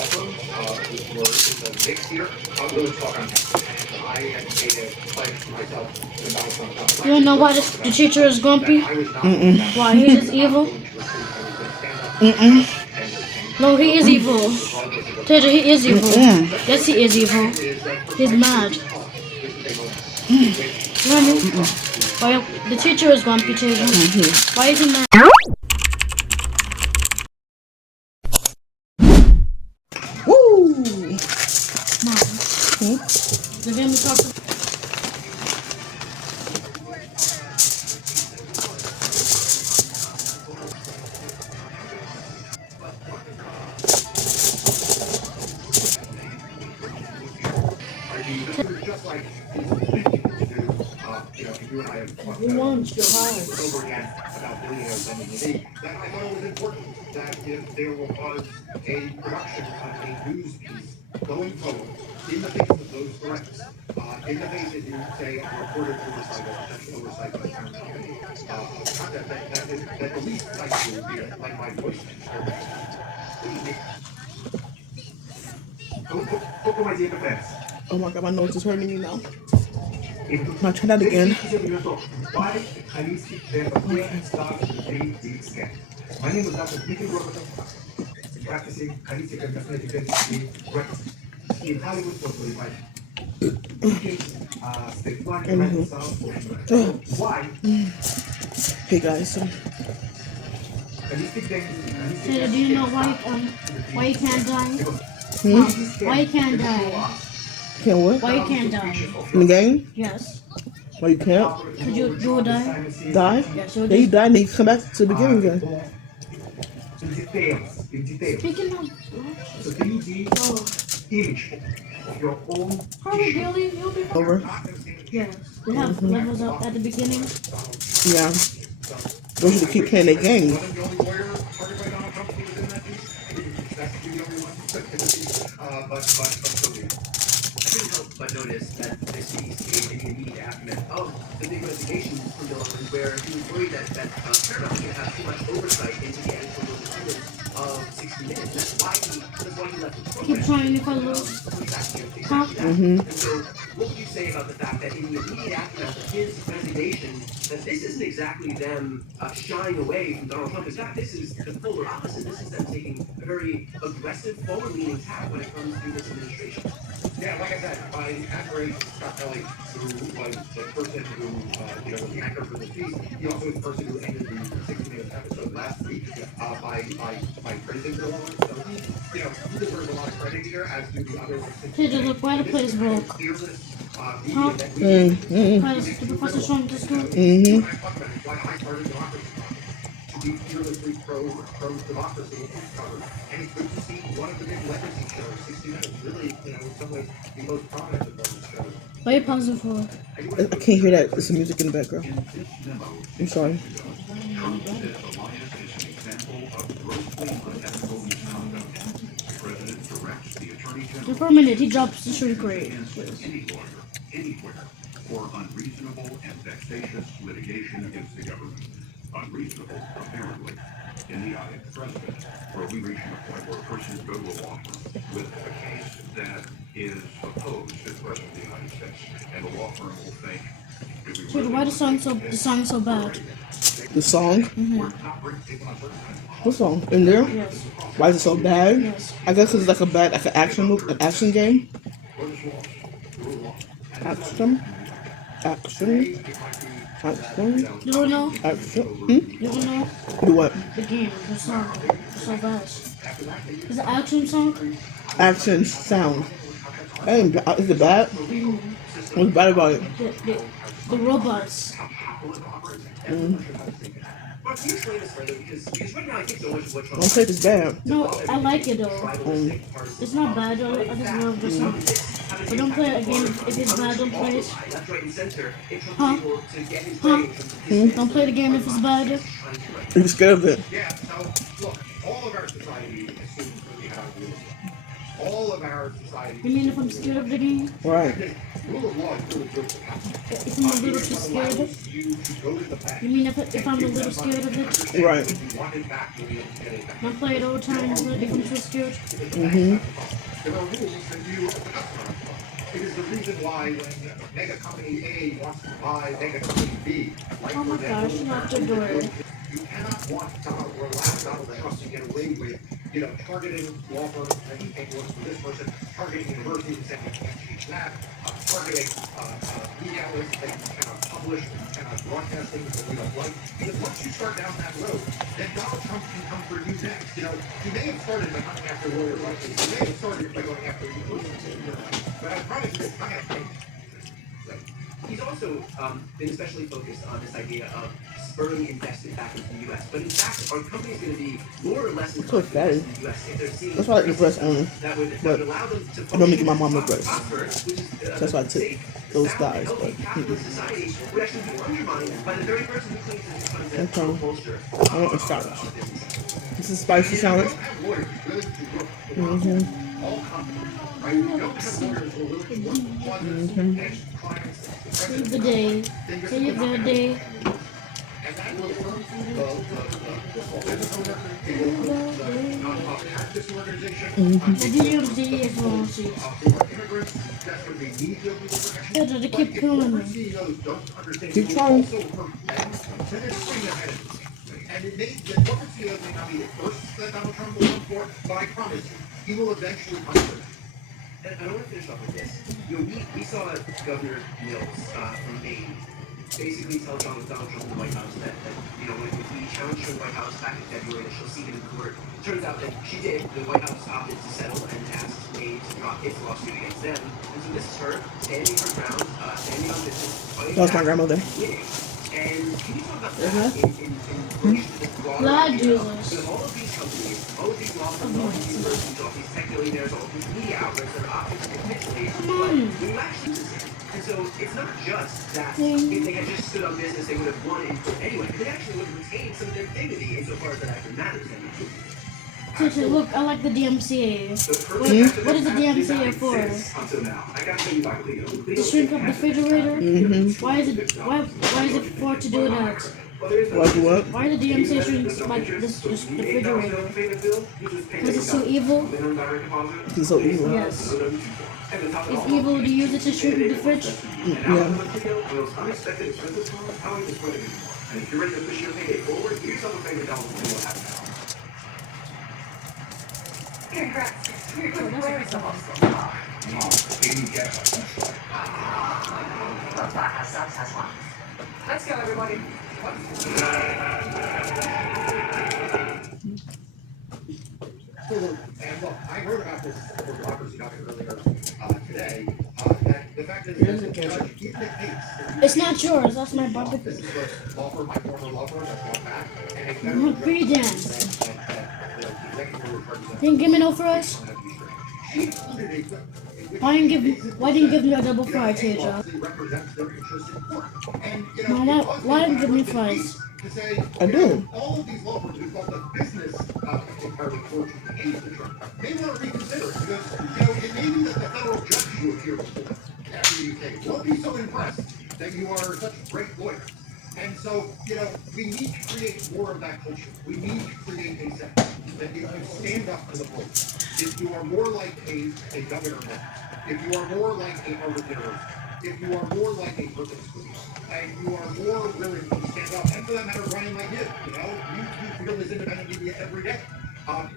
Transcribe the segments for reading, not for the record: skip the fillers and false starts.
You don't know why the teacher is grumpy? Why? He's just evil? No, he is evil. Teacher, he is evil. Yes, he is evil. He's mad. Really? Why? The teacher is grumpy, teacher. Why is he mad? Woo! Mom. The game we talked about. Everyone's still high. Oh my god, my nose is hurting me now. I'll try that again. Hey guys, Taylor, do you know why you can't die? Why you can't die? can't what? Why you can't die? In the game? Yes. Why you can't? Could you will die? Die? Yes, you'll Yeah, you die. die and then you come back to the beginning again. Speaking of Harley Billy, you'll be Over? Yes. They have levels up at the beginning. Yeah. Those should keep playing their games. But notice that this came in the immediate aftermath of the big resignation from Dillon, where he was worried that Paramount was going to have too much oversight into the editorial decisions of 60 Minutes. That's why he left the program. Keep trying if I lose. Huh? And so, what would you say about the fact that in the immediate aftermath of his resignation, that this isn't exactly them shying away from Donald Trump? In fact, this is the polar opposite. This is them taking a very aggressive, forward-leaning tack when it comes to this administration. Yeah, like I said, after Scott Kelly, who was the person who, was the anchor for this piece, he also was the person who ended the 60 Minutes episode last week by praising Bill Owens. So he deserves a lot of credit here, as do the other. Taylor, look, why the place broke? Huh? Why the Professor Trump just go? Why I started democracy. To be fearlessly pro-democracy covered. And it's good to see one of the big legacy shows, 60 Minutes, really, in some ways, the most prominent of those shows. Why are you pausing for? I can't hear that. There's some music in the background. I'm sorry. And for a minute, he drops the shrink rate. Anywhere for unreasonable and vexatious litigation against the government. Unreasonable, apparently, in the eye of the president, where we reach a point where a person can go to a law firm with a case that is opposed to the president of the United States, and the law firm will think, Taylor, why the song so bad? The song? What song? In there? Yes. Why is it so bad? Yes. I guess it's like an action game. Action. You don't know? You don't know? Do what? The game, the song, so bad. Is it action song? Action sound. Hey, is it bad? What's bad about it? The robots. Don't say it's bad. No, I like it though. It's not bad though. I just love the song. But don't play a game if it's bad. Don't play it. Huh? Don't play the game if it's bad. You're scared of it. Yeah, so, look, all of our society assumes that we have rules. all of our society. You mean if I'm scared of the game? Right. Rule of law is really good for that. If I'm a little too scared of it? You to go to the bank. You mean if I'm a little scared of it? Right. If you want it back, you'll be able to get it back. I'll play it all the time if I'm too scared. There are rules that you as a customer. It is the reason why when mega company A wants to buy mega company B, like Oh my for example, gosh, locked the door. you cannot want Donald or allow Donald Trump to get away with, targeting law firms and you can't work for this person, targeting universities and saying you can't teach that, targeting media outlets that you cannot publish, and you cannot broadcast things that we don't like. Because once you start down that road, then Donald Trump can come for you next. He may have started by coming after lawyers like me. He may have started by going after you personally. But I promise you, it's not going to take. He's also been especially focused on this idea of spurring investment back into the U.S. But in fact, are companies going to be more or less in the fatty. U.S. if they're seeing That's why I like the breast only. that would But allow them to I don't make my mom a breast. prosper, which is That's why I took those thighs. But capitalist society would actually be undermined by the very person who claims to be trying to Okay. bolster I want a salad. This is spicy salad. All companies, right? You don't have lawyers who are willing to work with causes and clients. Save the day. Save the day. And that will work. The small business owner, it will work. The nonprofit activist organization, The DMZ is wrong. for immigrants, that's what they need to be protection. Yeah, they keep killing me. CEOs don't understand. Keep it will trying. also hurt them. Then there's swing ahead. And it may, the corporate CEOs may not be the first that Donald Trump will run for, but I promise you, he will eventually come for them. And I want to finish off with this. We saw Governor Mills from Maine basically tell Donald Trump in the White House that when he challenged her in the White House back in February that she'll see him in court. Turns out that she did. The White House opted to settle and asked Maine to drop its lawsuit against them. And so this is her standing her ground, standing on business. that was my grandmother. Winning. And can you talk about that in relation to this broader Lord idea of Jesus. all of these companies, all of these law firms, all of these universities, all of these tech billionaires, all of these media outlets that are opting to capitulate, but when you actually listen, and so it's not just that if they had just stood on business, they would have won in court anyway. They actually would have retained some of their dignity insofar as that actually matters. Seriously, look, I like the DMCA. What is the DMCA for? Until now, I got to tell you about Leo. To shrink up the refrigerator? Why is it for to do that? What you what? Why the DMCA shrinks like this refrigerator? Because it's so evil? He's so evil. Yes. It's evil to use it to shrink the fridge? Yeah. Unexpected expenses, how are you going to be? And if you're ready to push your payday forward, give yourself a favor down and see what happens. Let's go, everybody. And look, I heard about this over democracy document earlier today. That the fact is that the judge, even the case. It's not yours, that's my bucket. This is what law firm, my former law firm, that's gone back. And a federal judge Free dance. said that the executive order represents. Didn't give me no fries? She included a. Why didn't give me a double fry, Taija? Represents their interests in court. And, Mom, why didn't give me fries? To say, I do. all of these law firms who thought the business entirely fortune against the Trump may want to reconsider it because, it may be that the federal judge you appear before after you take won't be so impressed that you are such great lawyers. And so, we need to create more of that culture. We need to create a sense that you stand up to the vote. If you are more like a governor, if you are more like a Harvard University, if you are more like a Brooklyn School, and you are more willing to stand up, and for that matter, Brian, like you feel this independent media every day.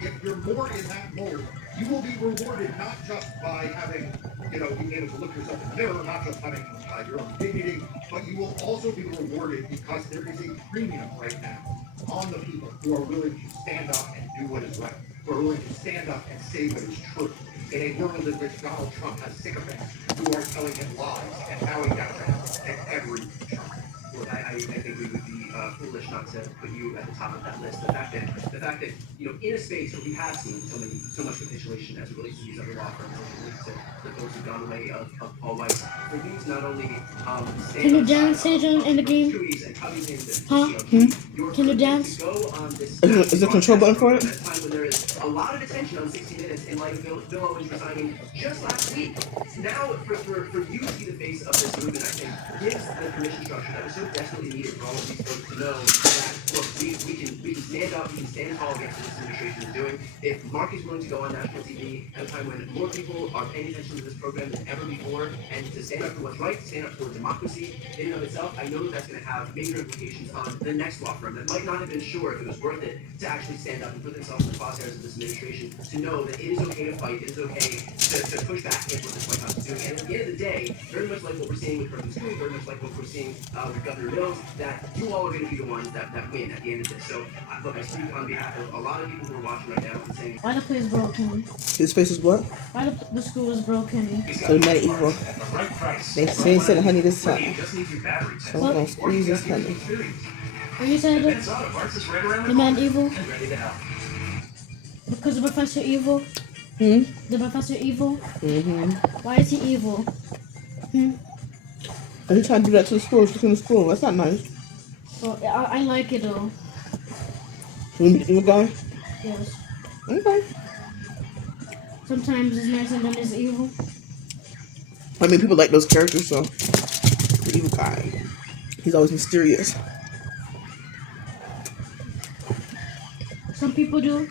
If you're more in that mold, you will be rewarded not just by having, being able to look yourself in the mirror, not just having your own dignity, but you will also be rewarded because there is a premium right now on the people who are willing to stand up and do what is right, who are willing to stand up and say what is true. In a world in which Donald Trump has sycophants who are telling him lies and bowing down to him at every turn. Well, I think we would be foolish not to put you at the top of that list. The fact that in a space where we have seen so much capitulation as it relates to these other law firms, as it relates to the folks who've gone away of Paul White, for these not only Can you dance, Taija, in the game? and Covington, Huh? you your Can you purpose dance? to go on this Is there a control button for it? at a time when there is a lot of attention on 60 Minutes in light of Bill Owens resigning just last week. Now, for you to be the face of this movement, I think, gives the commission structure that was so desperately needed for all of these folks to know that, look, we can stand up, we can stand tall against what this administration is doing. If Mark is willing to go on national TV at a time when more people are paying attention to this program than ever before, and to stand up for what's right, to stand up for democracy in and of itself, I know that that's going to have major implications on the next law firm that might not have been sure if it was worth it to actually stand up and put themselves in the crosshairs of this administration, to know that it is okay to fight, it is okay to push back against what this White House is doing. And at the end of the day, very much like what we're seeing with President Scooby, very much like what we're seeing with Governor Mills, that you all are going to be the ones that win at the end of this. So, look, I speak on behalf of a lot of people who are watching right now and saying, Why the place broken? His face is what? Why the school is broken? So the man evil. They say said honey this time. So we're gonna squeeze this honey. What you said? The man evil? Because the professor evil? Hmm? The professor evil? Mm-hmm. Why is he evil? Hmm? And he trying to do that to the school, in the school. That's not nice. Well, I like it though. You want me to go? Yes. Okay. Sometimes it's nice and then it's evil. I mean, people like those characters, so the evil guy. He's always mysterious. Some people do.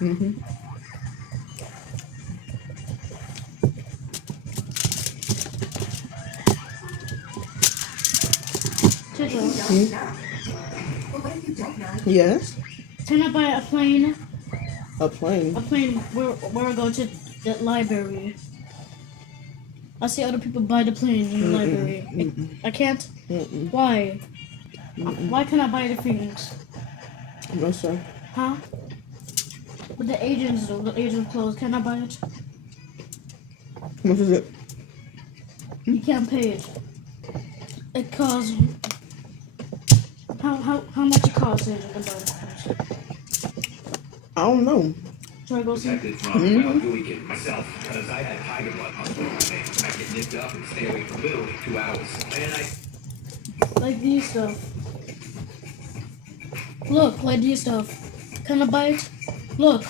Mm-hmm. Yes. Can I buy a plane? A plane. A plane where I go to the library. I see other people buy the plane in the library. I can't? Why? Why can't I buy the things? No, sir. Huh? But the agents though, the agent closed. Can I buy it? How much is it? You can't pay it. It costs. How much it costs to buy the things? I don't know. Should I go see? Protected from weekend myself because I had tiger blood on my veins. I get nipped up and stay away from literally 2 hours. And Like these stuff. Look, like these stuff. Can I buy it? Look.